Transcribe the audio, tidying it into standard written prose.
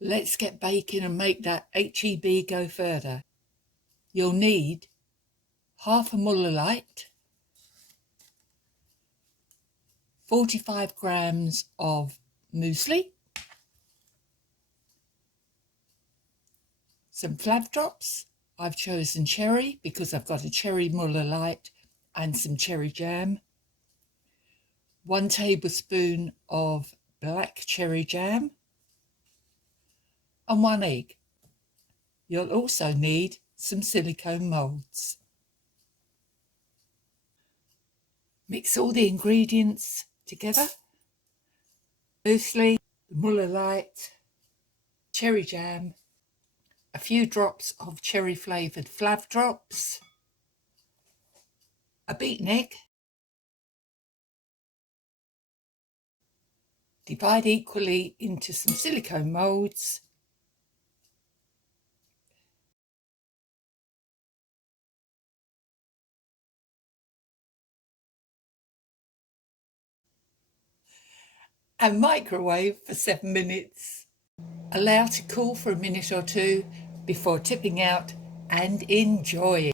Let's get baking and make that HEB go further. You'll need half a muller light, 45 grams of muesli, some flav drops. I've chosen cherry because I've got a cherry muller light and some cherry jam, 1 tablespoon of black cherry jam, and 1 egg. You'll also need some silicone moulds. Mix all the ingredients together. Muesli, the muller light, cherry jam, a few drops of cherry flavoured flav drops, a beaten egg. Divide equally into some silicone moulds. And microwave for 7 minutes. Allow to cool for a minute or two before tipping out and enjoying.